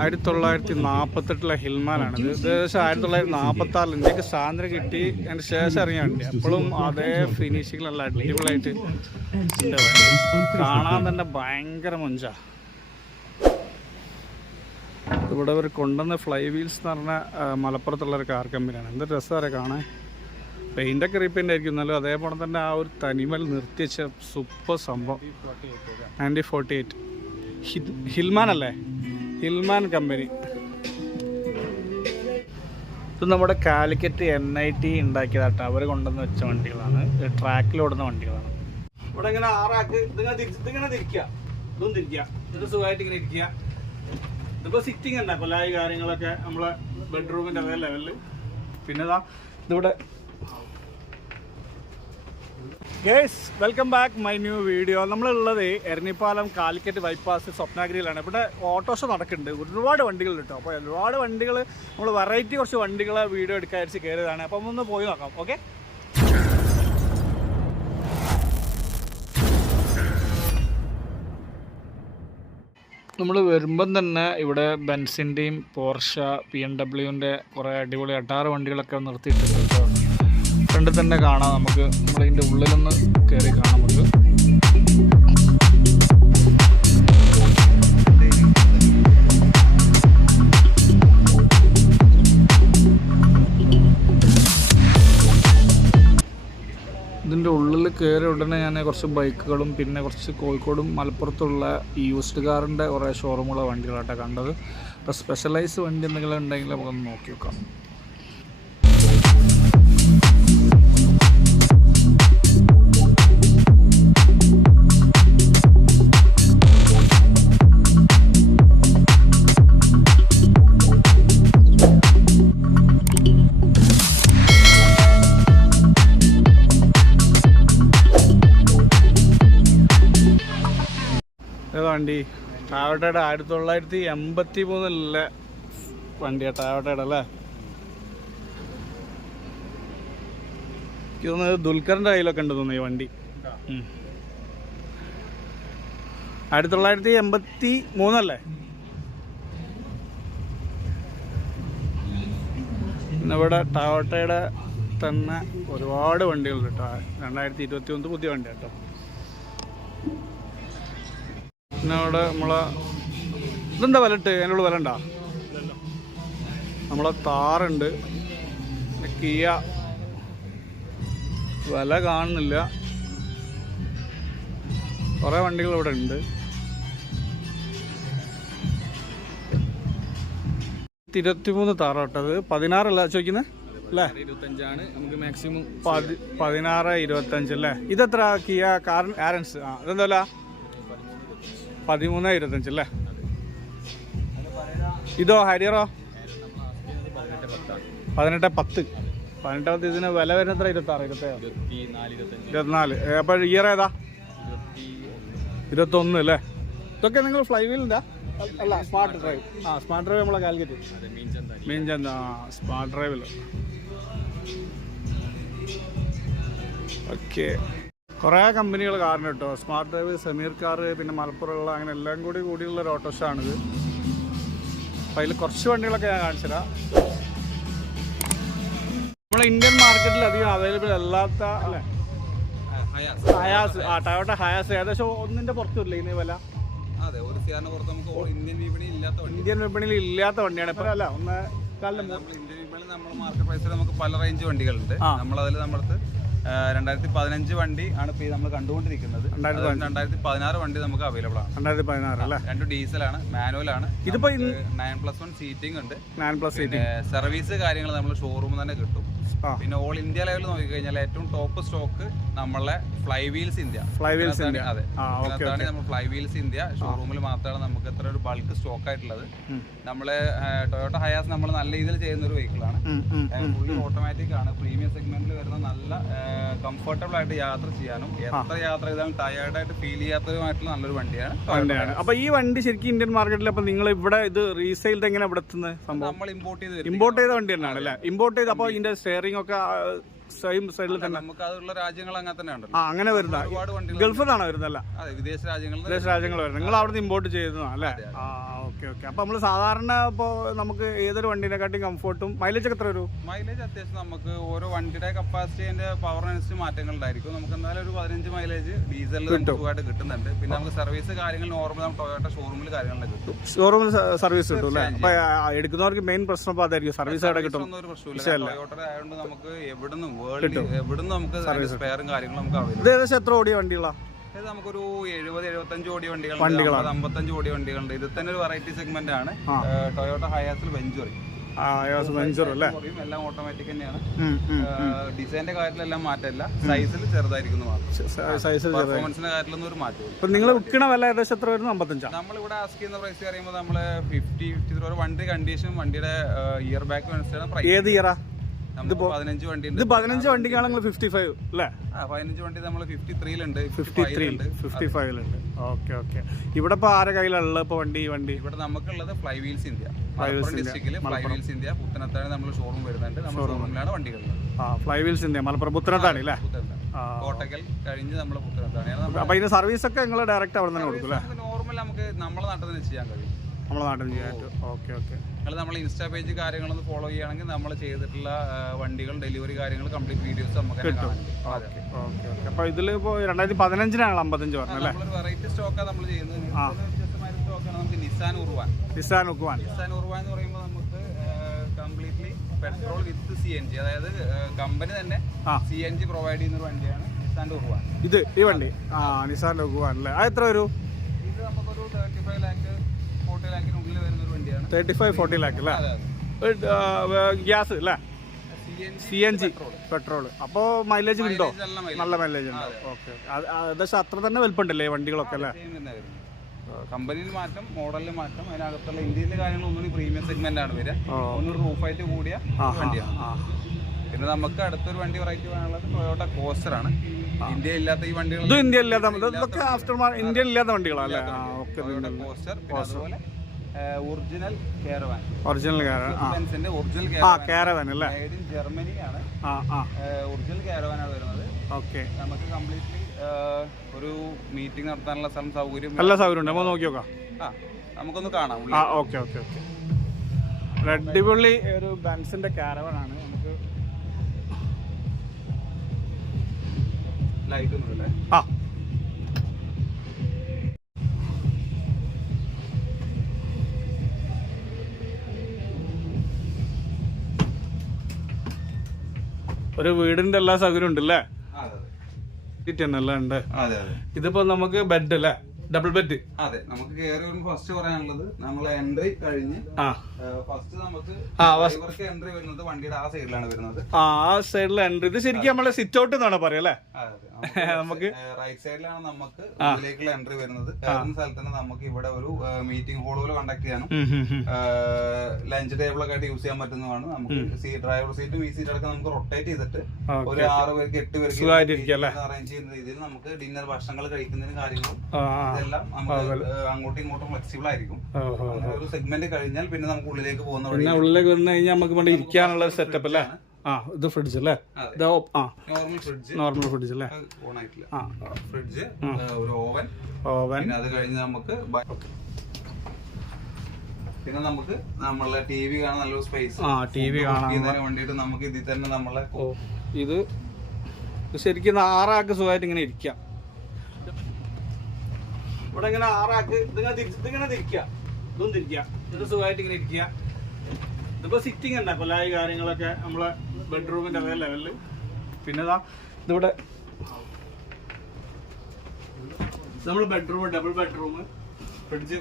1948 ഹിൽമാനാണ് ഇത്. ഏകദേശം 1946 ഇന്ത്യക്ക് സ്വാതന്ത്ര്യം കിട്ടി അതിന് ശേഷം ഇറങ്ങിയ വണ്ടി. അപ്പോഴും അതേ ഫിനിഷിങ് നല്ല അടിപൊളിയായിട്ട് ഉണ്ട്. കാണാൻ തന്നെ ഭയങ്കര മൊഞ്ചാ. ഇവിടെ ഒരു കൊണ്ടുവന്ന ഫ്ലൈ വീൽസ് എന്ന് പറഞ്ഞ മലപ്പുറത്തുള്ളൊരു കാർ കമ്പനിയാണ്. എന്ത് രസമാണ് കാണാൻ. പെയിൻ്റൊക്കെ റീപെയിൻ്റ് ആയിരിക്കും, എന്നാലും അതേപോലെ തന്നെ ആ ഒരു തനിമൽ നിർത്തിവെച്ച സൂപ്പർ സംഭവം. 1948 ഹിൽമാൻ അല്ലേ, ഹിൽമാൻ കമ്പനി. ഇത് നമ്മുടെ കാലിക്കറ്റ് NIT ഉണ്ടാക്കിയതാട്ടോ. അവർ കൊണ്ടുവന്ന് വെച്ച വണ്ടികളാണ്, ട്രാക്കിൽ ഓടുന്ന വണ്ടികളാണ്. ഇവിടെ ഇങ്ങനെ ആറാക്ക് ഇതിങ്ങനെ തിരിക്കുക, ഇതും തിരിക്കുക, ഇത് സുഖമായിട്ട് ഇങ്ങനെ ഇരിക്കുക. ഇതിപ്പോൾ സിറ്റിംഗ് ഉണ്ട്, പല കാര്യങ്ങളൊക്കെ നമ്മളെ ബെഡ്റൂമിൻ്റെ അതേ ലെവലിൽ. പിന്നെ ഇതിവിടെ guys welcome back my new video. നമ്മളുള്ളത് എരണിപ്പാലം കാലിക്കറ്റ് ബൈപ്പാസ് സ്വപ്നാഗിരിയിലാണ്. ഇവിടെ ഓട്ടോഷോ നടക്കുന്നുണ്ട്, ഒരുപാട് വണ്ടികൾ കിട്ടും. അപ്പോൾ ഒരുപാട് വണ്ടികൾ നമ്മൾ വെറൈറ്റി കുറച്ച് വണ്ടികളെ വീഡിയോ എടുക്കാൻ വെച്ച് കയറിയതാണ്. അപ്പം ഒന്ന് പോയി നോക്കാം. ഓക്കെ, നമ്മൾ വരുമ്പം തന്നെ ഇവിടെ ബെൻസിൻ്റെയും പോർഷ BMW കുറേ അടിപൊളി 6 വണ്ടികളൊക്കെ നിർത്തിയിട്ടുണ്ട്. ഫ്രണ്ടിൽ തന്നെ കാണാം നമുക്ക്. നമ്മളിതിൻ്റെ ഉള്ളിലൊന്ന് കയറി കാണാം നമുക്ക്. ഇതിൻ്റെ ഉള്ളിൽ കയറി ഉടനെ ഞാൻ കുറച്ച് ബൈക്കുകളും പിന്നെ കുറച്ച് കോഴിക്കോടും മലപ്പുറത്തുള്ള ഈ യൂസ്ഡ് കാറിൻ്റെ കുറേ ഷോറൂമുള്ള വണ്ടികളായിട്ടാണ് കണ്ടത്. അപ്പോൾ സ്പെഷ്യലൈസ് വണ്ടി എന്തെങ്കിലും ഉണ്ടെങ്കിൽ നമുക്കൊന്ന് നോക്കി നോക്കാം. വണ്ടി ടയോട്ടയുടെ 1983 വണ്ടിയാണ് ടയോട്ടയുടെ അല്ലേ. എനിക്ക് തോന്നുന്നത് ദുൽഖറിൻ്റെ കയ്യിലൊക്കെ ഉണ്ട് തോന്നുന്നു ഈ വണ്ടി. 1983 അല്ലേ. പിന്നെ ഇവിടെ ടയോട്ടയുടെ തന്നെ ഒരുപാട് വണ്ടികളുണ്ട് കേട്ടോ. 2021 പുതിയ വണ്ടി കേട്ടോ. പിന്നെ അവിടെ നമ്മളെ ഇതെന്താ വിലട്ട്, അതിനുള്ള വില ഉണ്ടോ? നമ്മളെ താറുണ്ട്, കിയ വില കാണുന്നില്ല. കുറേ വണ്ടികൾ ഇവിടെ ഉണ്ട്. 23 താറാട്ടത് 16 അല്ല ചോദിക്കുന്നത് അല്ലേ? 25 നമുക്ക് മാക്സിമം 16, 25 അല്ലേ. ഇതെത്ര കിയ ആരൻസ്? ഇതെന്തല്ല 13, 25 അല്ലേ. ഇതോ ഹരിയറോ 18, 10. 18 ഇതിന് വില വരുന്ന എത്ര? 26, 24. അപ്പോൾ ഇയർ ഏതാ? 21 അല്ലേ. ഇതൊക്കെ നിങ്ങൾ ഫ്ലൈ വീലിൻ്റെ അല്ല സ്മാർട്ട് ഡ്രൈവ്? സ്മാർട്ട് ഡ്രൈവ് നമ്മളെ കാലിക്കറ്റ് മീൻചന്ത സ്മാർട്ട് ഡ്രൈവിൽ. ഓക്കെ, കുറേ കമ്പനികൾ കാറിന് കേട്ടോ. സ്മാർട്ട് ഡ്രൈവ്, സമീർ കാർ, പിന്നെ മലപ്പുറമുള്ള അങ്ങനെ എല്ലാം കൂടിയുള്ള ഒരു ഓട്ടോഷോ ആണിത്. അപ്പോൾ അതിൽ കുറച്ച് വണ്ടികളൊക്കെ ഞാൻ കാണിച്ചു തരാം. നമ്മളെ ഇന്ത്യൻ മാർക്കറ്റിൽ അധികം അവൈലബിൾ അല്ലാത്ത അല്ലേ ഹയാസ്. ടയോട്ട ഹയാസ് ഏകദേശം 1 പുറത്ത് വരില്ല ഇതിന് വില. ഇന്ത്യൻ വിപണിയിൽ ഇല്ലാത്ത വണ്ടിയാണ്. ഇപ്പോൾ അല്ല ഇന്ത്യൻ വിപണിയിൽ നമ്മൾ മാർക്കറ്റ് പ്രൈസിൽ നമുക്ക് പല റേഞ്ച് വണ്ടികളുണ്ട്. നമ്മളതിൽ നമ്മളടുത്ത് 2015 വണ്ടി ആണ് ഇപ്പോൾ നമ്മൾ കണ്ടുകൊണ്ടിരിക്കുന്നത്. 2016 വണ്ടി നമുക്ക് അവൈലബിൾ ആണ്. 2016 അല്ലേ. 2 ഡീസലാണ്, മാനുവലാണ്. ഇതിപ്പോൾ 9+1 സീറ്റിംഗ് ഉണ്ട്. 9+1 സർവീസ് കാര്യങ്ങൾ നമ്മൾ ഷോറൂമിൽ തന്നെ കിട്ടും. പിന്നെ ഓൾ ഇന്ത്യ ലെവലിൽ നോക്കിക്കഴിഞ്ഞാൽ ഏറ്റവും ടോപ്പ് സ്റ്റോക്ക് നമ്മളെ ഫ്ലൈ വീൽസ് ഇന്ത്യ. അതെ, നമ്മൾ ഫ്ലൈ വീൽസ് ഇന്ത്യ ഷോറൂമിൽ മാത്രമാണ് നമുക്ക് എത്ര ഒരു ബൾക്ക് സ്റ്റോക്ക് ആയിട്ടുള്ളത്. നമ്മളെ ടൊയോട്ട ഹയാസ് നമ്മൾ നല്ല രീതിയിൽ ചെയ്യുന്ന ഒരു വെഹിക്കിളാണ്. ഫുള്ളി ഓട്ടോമാറ്റിക് ആണ്. പ്രീമിയം സെഗ്മെന്റിൽ വരുന്ന നല്ല കംഫർട്ടബിൾ ആയിട്ട് യാത്ര ചെയ്യാനും എത്ര യാത്ര ചെയ്താലും ടയേർഡായിട്ട് ഫീൽ ചെയ്യാത്തതുമായിട്ടുള്ള നല്ലൊരു വണ്ടിയാണ്. അപ്പൊ ഈ വണ്ടി ശരിക്കും ഇന്ത്യൻ മാർക്കറ്റിൽ അപ്പൊ നിങ്ങൾ ഇവിടെ ഇത് റീസെയിൽ എങ്ങനെ ഇവിടെ എത്തുന്നത്? നമ്മൾ ഇമ്പോർട്ട് ചെയ്ത വണ്ടി തന്നെയാണ് അല്ലേ? ഇമ്പോർട്ട് ചെയ്ത് അപ്പോൾ ഇതിന്റെ സ്റ്റെയറിംഗ് ഒക്കെ സെയിം സൈഡിൽ തന്നെ. നമുക്ക് അതുള്ള രാജ്യങ്ങൾ അങ്ങനെ തന്നെ ഉണ്ട്. അങ്ങനെ വരുന്ന ഗൾഫിൽ നിന്നാണ് വരുന്നല്ല, വിദേശ രാജ്യങ്ങൾ വരുന്നത്. നിങ്ങൾ അവിടെ നിന്ന് ഇമ്പോർട്ട് ചെയ്യുന്നതാണ് അല്ലേ? Okay okay. അപ്പോൾ നമ്മൾ സാധാരണ ഇപ്പോൾ നമുക്ക് ഏതൊരു വണ്ടീനെക്കാട്ടിയും കംഫർട്ടും മൈലേജ് ഒക്കെ എത്ര വരും? മൈലേജ് അത്യാവശ്യം നമുക്ക് ഓരോ വണ്ടിയുടെ കപ്പാസിറ്റിന്റെ പവറിനനുസരിച്ച് മാറ്റങ്ങൾ ഉണ്ടായിരിക്കും. നമുക്ക് എന്തായാലും ഒരു 15 മൈലേജ് ഡീസലിൽ സുഖമായിട്ട് കിട്ടുന്നുണ്ട്. പിന്നെ നമുക്ക് സർവീസ് കാര്യങ്ങൾ നോർമൽ നമുക്ക് ടൊയോട്ട ഷോറൂമിൽ കാര്യങ്ങളൊക്കെ കിട്ടും. ഷോറൂമിൽ സർവീസ് കിട്ടും അല്ലേ? അപ്പോൾ എടുക്കുന്നവർക്ക് മെയിൻ പ്രശ്നം ഇപ്പോൾ അതായിരിക്കും, സർവീസ് അവിടെ കിട്ടും. ഒരു പ്രശ്നമില്ല, ടൊയോട്ട ആയതുകൊണ്ട് നമുക്ക് എവിടുന്നും വേൾഡിൽ എവിടുന്നും നമുക്ക് സ്പെയറും കാര്യങ്ങളും നമുക്ക് അവൈലബിൾ. ഇത് ഏകദേശം എത്ര ഓടിയ വണ്ടികളാണ്? ഇത് നമുക്കൊരു 70-75 ഓടിയ വണ്ടികളുണ്ട്, 55 ഓടിയ വണ്ടികളുണ്ട്. ഇത് തന്നെ ഒരു വെറൈറ്റി സെഗ്മെന്റ് ആണ് ടൊയോട്ട ഹയാസിൽ വെഞ്ചുറി. എല്ലാം ഓട്ടോമാറ്റിക് തന്നെയാണ്. ഡിസൈനിന്റെ കാര്യത്തിലെല്ലാം മാറ്റമില്ല, സൈസിൽ ചെറുതായിരിക്കുന്നു മാത്രം. പെർഫോമൻസിന്റെ കാര്യത്തിലൊന്നും ഒരു മാറ്റമില്ല. നിങ്ങൾ വിൽക്കണ വില ഏകദേശം എത്ര വരുന്നു? 55. നമ്മളിവിടെ ആസ്ക് ചെയ്യുന്ന പ്രൈസ് പറയുമ്പോൾ നമ്മള് 50 വണ്ടി കണ്ടീഷൻ, വണ്ടിയുടെ ഇയർ ബാക്ക് അനുസരിച്ചാണ് പ്രൈസ്. ഏത് ഇയറാ? 15 വണ്ടി ഉണ്ട്. 15 വണ്ടിക്കാണ് 55 അല്ലേ? 15 വണ്ടി നമ്മൾ 53ലുണ്ട്, 55ലുണ്ട്. Okay okay. ഇവിടെ ഇപ്പോൾ ആരെ കയ്യിലുള്ള ഇപ്പോൾ വണ്ടി? ഇവിടെ നമുക്കുള്ളത് ഫ്ലൈ വീൽസ് ഇന്ത്യ, മലപ്പുറം ഡിസ്ട്രിക്റ്റിൽ ഫ്ലൈ വീൽസ് ഇന്ത്യ പുത്തനത്താണ് നമ്മൾ ഷോറൂം വരുന്നുണ്ട്. നമ്മുടെ ഷോറൂമിലാണ് വണ്ടികളുള്ളത്. ഫ്ലൈ വീൽസ് ഇന്ത്യ മലപ്പുറം പുത്തനത്താണ് അല്ലേ? കോട്ടക്കൽ കഴിഞ്ഞ് നമ്മൾ പുത്തനത്താണ്. അപ്പോൾ ഇതിന് സർവീസ് ഒക്കെ നിങ്ങൾ ഡയറക്റ്റ് അവിടെ തന്നെ കൊടുക്കും അല്ലേ? നോർമൽ നമുക്ക് നമ്മുടെ നാട്ടിൽ തന്നെ ചെയ്യാൻ കഴിയും. നമ്മുടെ നാട്ടിൽ ചെയ്യാൻ. Okay okay. നിങ്ങൾ നമ്മൾ ഇൻസ്റ്റാ പേജ് കാര്യങ്ങളൊന്ന് ഫോളോ ചെയ്യുകയാണെങ്കിൽ നമ്മൾ ചെയ്തിട്ടുള്ള വണ്ടികൾ ഡെലിവറി കാര്യങ്ങൾ കംപ്ലീറ്റ് വീഡിയോസ് നമുക്ക് കിട്ടും. Okay okay okay. അപ്പോൾ ഇതിൽ ഇപ്പോൾ 2015 55 പറഞ്ഞല്ലേ? നമ്മളൊരു വെറൈറ്റി സ്റ്റോക്കാണ് നമ്മൾ ചെയ്യുന്നത്. സ്റ്റോക്കാണ് നമുക്ക് നിസാൻ ഉറുവാൻ എന്ന് പറയുമ്പോൾ നമുക്ക് കംപ്ലീറ്റ്ലി പെട്രോൾ വിത്ത് CNG, അതായത് കമ്പനി തന്നെ CNG പ്രൊവൈഡ് ചെയ്യുന്ന ഒരു വണ്ടിയാണ് നിസാന്റെ ഉറുവാൻ. ഇത് ഈ വണ്ടി നിസാൻ ഉറുവാൻ അല്ലേ? അത് എത്ര വരും? ഇത് നമുക്കൊരു 35 ലാഖ് 40 ലാഖിനുള്ളിൽ വരുന്ന ഒരു വണ്ടിയാണ്. 35-40 ലാഖ് അല്ലേ? ഗ്യാസ് അല്ലേ? CNG petrol. അപ്പോൾ മൈലേജ് ഉണ്ടോ? നല്ല മൈലേജ് ഉണ്ടോ? ഓക്കെ. ഏകദേശം അത്ര തന്നെ വലുപ്പമുണ്ടല്ലേ വണ്ടികളൊക്കെ അല്ലേ? കമ്പനിയിൽ മാറ്റം, മോഡലിൽ മാറ്റം, അതിനകത്തുള്ള ഇന്ത്യയിലെ കാര്യങ്ങളൊന്നും പ്രീമിയം സെഗ്മെന്റ് ആണ് വരിക. ഒന്നൊരു റൂഫായിട്ട് കൂടിയ വണ്ടിയാണ്. പിന്നെ നമുക്ക് അടുത്തൊരു വണ്ടി വെറൈറ്റി പറയാനുള്ളത് ടൊയോട്ട കോസ്റ്റർ ആണ്. ഇന്ത്യ ഇല്ലാത്ത ഈ വണ്ടികൾ, ഇന്ത്യ ഇല്ലാത്ത വണ്ടികളല്ലേ? Toyota coaster. പിന്നെ അതുപോലെ ഒറിജിനൽ കാരവാൻ, ഒറിജിനൽ കാരവാൻ അല്ലേ? ജർമ്മനിയാണ്. ഒറിജിനൽ കാരവാൻ ആണ് വരുന്നത്. ഓക്കെ. നമുക്ക് കംപ്ലീറ്റ്ലി ഒരു മീറ്റിംഗ് നടത്താനുള്ള സ്ഥലം സൗകര്യം നല്ല സൗകര്യം ഉണ്ട്. നമുക്ക് നോക്കി നോക്കാം. നമുക്കൊന്ന് കാണാം. Okay okay okay. അടിപൊളി ഒരു ബെൻസിന്റെ കാരവാൻ ആണ്. നമുക്ക് ലൈറ്റ് ഒന്നുമില്ലേ? ഒരു വീടിന്റെ എല്ലാ സൗകര്യം ഉണ്ടല്ലേ? ഉണ്ട്. ഇതിപ്പോ നമുക്ക് ബെഡ് അല്ലേ? Double bed. അതെ, നമുക്ക് കയറി വരുമ്പോൾ ഫസ്റ്റ് പറയാനുള്ളത് നമ്മളെ എൻട്രി കഴിഞ്ഞ് ഫസ്റ്റ് നമുക്ക് എൻട്രി വരുന്നത് വണ്ടിയുടെ ആ സൈഡിലാണ് വരുന്നത്. ആ സൈഡിലെ എൻട്രി. ഇത് ശരിക്കും നമ്മളെ സിറ്റ് ഔട്ട് എന്നാണ് പറയല്ലേ? നമുക്ക് റൈറ്റ് സൈഡിലാണ് നമുക്ക് ഇതിലേക്കുള്ള എൻട്രി വരുന്നത്. കയറുന്ന സ്ഥലത്ത് തന്നെ നമുക്ക് ഇവിടെ ഒരു മീറ്റിംഗ് ഹോൾ പോലെ കണ്ടക്ട് ചെയ്യാനും ലഞ്ച് ടേബിൾ ഒക്കെ ആയിട്ട് യൂസ് ചെയ്യാൻ പറ്റുന്നതാണ്. നമുക്ക് ഡ്രൈവർ സീറ്റും ഈ സീറ്റ് അടക്കം നമുക്ക് റൊട്ടേറ്റ് ചെയ്തിട്ട് ഒരു 6 പേർക്ക് 8 പേർക്ക് അറേഞ്ച് ചെയ്യുന്ന രീതിയിൽ നമുക്ക് ഡിന്നർ ഭക്ഷണങ്ങൾ കഴിക്കുന്നതിന് കാര്യങ്ങളും ഇതെല്ലാം നമുക്ക് അങ്ങോട്ടും ഇങ്ങോട്ടും ഫ്ലെക്സിബിൾ ആയിരിക്കും. ഒരു സെഗ്മെന്റ് കഴിഞ്ഞാൽ പിന്നെ നമുക്ക് ഉള്ളിലേക്ക് പോകുന്ന ഉള്ളിലേക്ക് വന്നു കഴിഞ്ഞാൽ നമുക്ക് ഇരിക്കാനുള്ള സെറ്റപ്പ് അല്ലേ? ഇത് ഫ്രിഡ്ജ് അല്ലേ? നോർമൽ ഫ്രിഡ്ജ് അല്ലേ? ഫ്രിഡ്ജ്, ഒരു ഓവൻ, പിന്നെ അത് കഴിഞ്ഞ് നമുക്ക് പിന്നെ നമുക്ക് നമ്മളെ TV കാണാൻ നല്ലൊരു സ്പേസ്, TV കാണാൻ വേണ്ടിയിട്ട് നമുക്ക് ഇതിൽ തന്നെ നമ്മളെ ഇത് ശരിക്കും 6 ആൾക്ക് സുഖമായിട്ട് ഇങ്ങനെ ഇരിക്കാം. ഇവിടെ ഇങ്ങനെ 6 ആൾക്ക് ഇതിങ്ങനെ തിരിക്കുക, ഇതും തിരിക്കുക, ഇത് സുഖമായിട്ട് ഇങ്ങനെ ഇരിക്കുക. ഇതിപ്പോ സിറ്റിംഗ് ഉണ്ട് പലായി കാര്യങ്ങളൊക്കെ നമ്മളെ ബെഡ്റൂമിന്റെ അതേ ലെവലില്. പിന്നെ ഇതിവിടെ നമ്മള് bedroom, double bedroom, fridge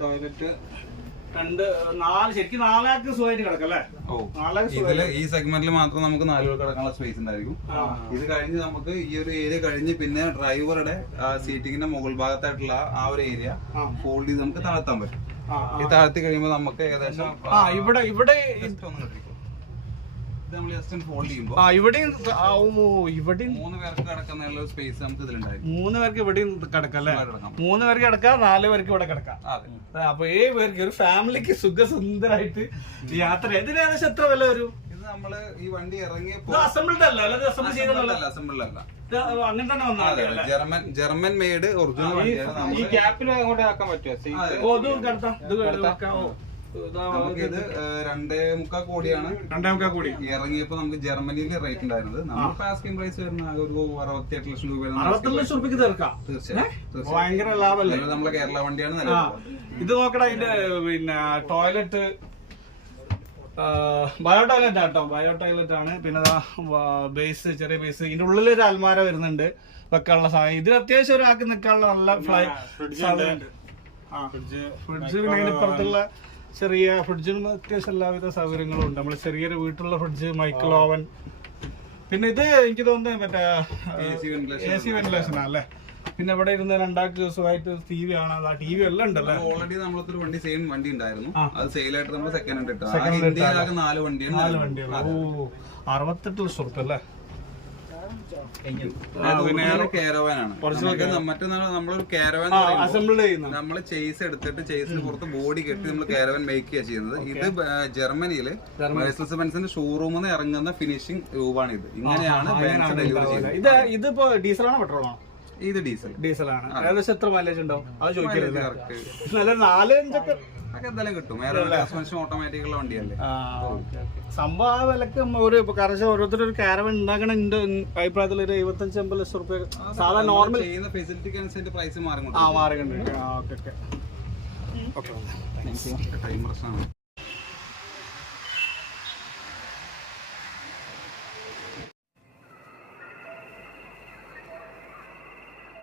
toilet, 4 ശരിക്കും 4 ആൾക്ക് സുഖമായിട്ട് കിടക്കാം അല്ലേ? ഇതില് ഈ സെഗ്മെന്റിൽ മാത്രം നമുക്ക് 4 പേർക്ക് കിടക്കാനുള്ള സ്പേസ് ഉണ്ടായിരിക്കും. ഇത് കഴിഞ്ഞ് നമുക്ക് ഈ ഒരു ഏരിയ കഴിഞ്ഞ് പിന്നെ ഡ്രൈവറുടെ സീറ്റിങ്ങിന്റെ മുകൾ ഭാഗത്തായിട്ടുള്ള ആ ഒരു ഏരിയ ഫോൾഡ് ചെയ്ത് നമുക്ക് താഴ്ത്താൻ പറ്റും. ഈ താഴ്ത്തി കഴിയുമ്പോൾ നമുക്ക് ഏകദേശം ഇവിടെ ഫോൾഡ് ചെയ്യുമ്പോൾ ഇവിടെയും 3 പേർക്ക് കിടക്കുന്ന സ്പേസ് നമുക്ക് ഇതിലുണ്ടായിരിക്കും. 3 പേർക്ക് ഇവിടെയും കിടക്കാം അല്ലേ? 3 പേർക്ക് കിടക്കാം, 4 പേർക്ക് ഇവിടെ കിടക്കാം. അപ്പൊ 7 പേർക്ക് ഒരു ഫാമിലിക്ക് സുഖസുന്ദരായിട്ട് യാത്ര. ഇതിന് ഏകദേശം എത്ര വില വരും? ഇത് നമ്മള് ഈ വണ്ടി ഇറങ്ങിയപ്പോ അസംബിൾഡ് അല്ല അസംബിൾഡ് അല്ല, അങ്ങനെ തന്നെ വന്നാ ജർമ്മൻ മെയ്ഡ് ഒറിജിനൽ വണ്ടിയാണ്. ഈ ക്യാപ്പിൽ അങ്ങോട്ട് ആക്കാൻ പറ്റുമോ? നമുക്കിത് 2.25 കോടിയാണ്. 2.25 കോടി ഇറങ്ങിയപ്പോ നമുക്ക് ജർമ്മനിയിലെ റേറ്റ് ഉണ്ടായിരുന്നത്. നമുക്ക് ആസ്കിംഗ് പ്രൈസ് വരുന്ന ഒരു 68 ലക്ഷം രൂപ. 68 ലക്ഷം രൂപയ്ക്ക് തീർക്കാം. തീർച്ചയായും ഭയങ്കര ലാഭമല്ലേ? നമ്മളെ കേരള വണ്ടിയാണ്. ഇത് നോക്കടാ, ഇതിന്റെ പിന്നെ ടോയ്ലറ്റ് ബയോ ടോയ്ലറ്റ് ആട്ടോ, ബയോ ടോയ്ലറ്റ് ആണ്. പിന്നെ ബേസ്, ചെറിയ ബേസ്, ഇതിന്റെ ഉള്ളിൽ ഒരു അൽമാര വരുന്നുണ്ട് വെക്കാനുള്ള സാധനം. ഇതിന് അത്യാവശ്യം ഒരാൾക്ക് നിൽക്കാനുള്ള നല്ല ഫ്രിഡ്ജ്, പിന്നെ അതിന്റെ പുറത്തുള്ള ചെറിയ ഫ്രിഡ്ജിന് അത്യാവശ്യം എല്ലാവിധ സൗകര്യങ്ങളും ഉണ്ട്. നമ്മള് ചെറിയൊരു വീട്ടിലുള്ള ഫ്രിഡ്ജ്, മൈക്രോ ഓവൻ. പിന്നെ ഇത് എനിക്ക് തോന്നുന്നത് മറ്റേ AC വെന്റിലേഷൻ അല്ലേ. പിന്നെ ഇവിടെ ഇരുന്ന് 2 ദിവസമായിട്ട് TV ആണ്. TV എല്ലാം ഉണ്ടല്ലോ. ഓൾറെഡി നമ്മളൊരു വണ്ടി സെയിം വണ്ടി ഉണ്ടായിരുന്നു, അത് സെയിലായിട്ട് നമ്മൾ സെക്കൻഡ് ഹാൻഡ് ഇട്ടു. ഇന്ത്യയിലാകെ 4 വണ്ടിയാണ്. ഓ, 68 ലക്ഷം റുപ്യ അല്ലേ? നമ്മളൊരു കാരവാൻ നമ്മള് ചേസ് എടുത്തിട്ട് ചേസിന് പുറത്ത് ബോഡി കെട്ടി നമ്മൾ കാരവാൻ മേക്ക് ചെയ്യുക ചെയ്യുന്നത്. ഇത് ജർമ്മനിയില് മെഴ്സീഡസ് ബെൻസിന്റെ ഷോറൂമിൽ നിന്ന് ഇറങ്ങുന്ന ഫിനിഷിംഗ് രൂപമാണ് ഇത്. ഇങ്ങനെയാണ് ബെൻസ് ഡെലിവറി ചെയ്യുന്നത്. ഇതിപ്പോ ഡീസലാണോ പെട്രോളാണോ? ഇത് ഡീസലാണ്. ഏകദേശം എത്ര മൈലേജ് ഉണ്ടാവും അത് ചോദിക്കരുത്. 4-5 എന്തായാലും കിട്ടും. ഓട്ടോമാറ്റിക് ഉള്ള വണ്ടിയല്ലേ സംഭവം. ആ വിലക്ക് ഒരു കാരണം ഓരോരുത്തർ ഒരു കാരവൻ ഉണ്ടാക്കണ എന്റെ അഭിപ്രായത്തിൽ ഒരു 75-80 ലക്ഷം റുപ്യ സാധാരണ നോർമൽ ചെയ്യുന്ന ഫെസിലിറ്റിക്ക് അനുസരിച്ച് പ്രൈസ് മാറിക്കൊണ്ടിരിക്കും. മാറിക്കൊണ്ടിരിക്കും.